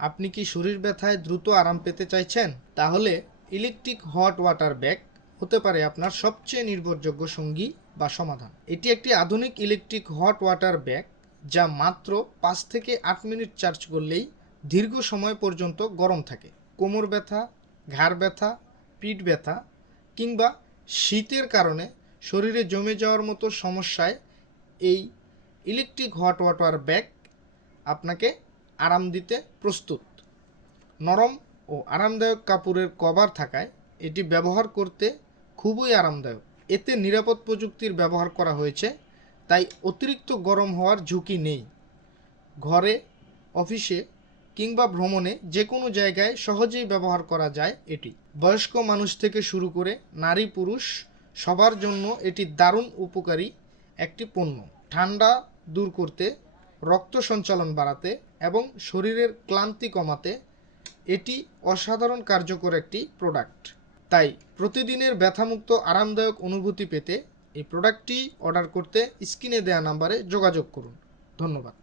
আপনি কি শরীর ব্যথায় দ্রুত আরাম পেতে চাইছেন? তাহলে ইলেকট্রিক হট ওয়াটার ব্যাগ হতে পারে আপনার সবচেয়ে নির্ভরযোগ্য সঙ্গী বা সমাধান। এটি একটি আধুনিক ইলেকট্রিক হট ওয়াটার ব্যাগ যা মাত্র 5 থেকে 8 মিনিট চার্জ করলেই দীর্ঘ সময় পর্যন্ত গরম থাকে। কোমর ব্যথা, ঘাড় ব্যথা, পিঠ ব্যথা কিংবা শীতের কারণে শরীরে জমে যাওয়ার মতো সমস্যায় এই ইলেকট্রিক হট ওয়াটার ব্যাগ আপনাকে আরাম দিতে প্রস্তুত। নরম ও আরামদায়ক কাপড়ের কভার থাকায় এটি ব্যবহার করতে খুবই আরামদায়ক। এতে নিরাপদ প্রযুক্তির ব্যবহার করা হয়েছে, তাই অতিরিক্ত গরম হওয়ার ঝুঁকি নেই। ঘরে, অফিসে কিংবা ভ্রমণে যে কোনো জায়গায় সহজেই ব্যবহার করা যায় এটি। বয়স্ক মানুষ থেকে শুরু করে নারী পুরুষ সবার জন্য এটি দারুণ উপকারী একটি পণ্য। ঠান্ডা দূর করতে, রক্ত সঞ্চালন বাড়াতে এবং শরীরের ক্লান্তি কমাতে এটি অসাধারণ কার্যকর একটি প্রোডাক্ট। তাই প্রতিদিনের ব্যথামুক্ত আরামদায়ক অনুভূতি পেতে এই প্রোডাক্টটি অর্ডার করতে স্ক্রিনে দেওয়া নাম্বারে যোগাযোগ করুন। ধন্যবাদ।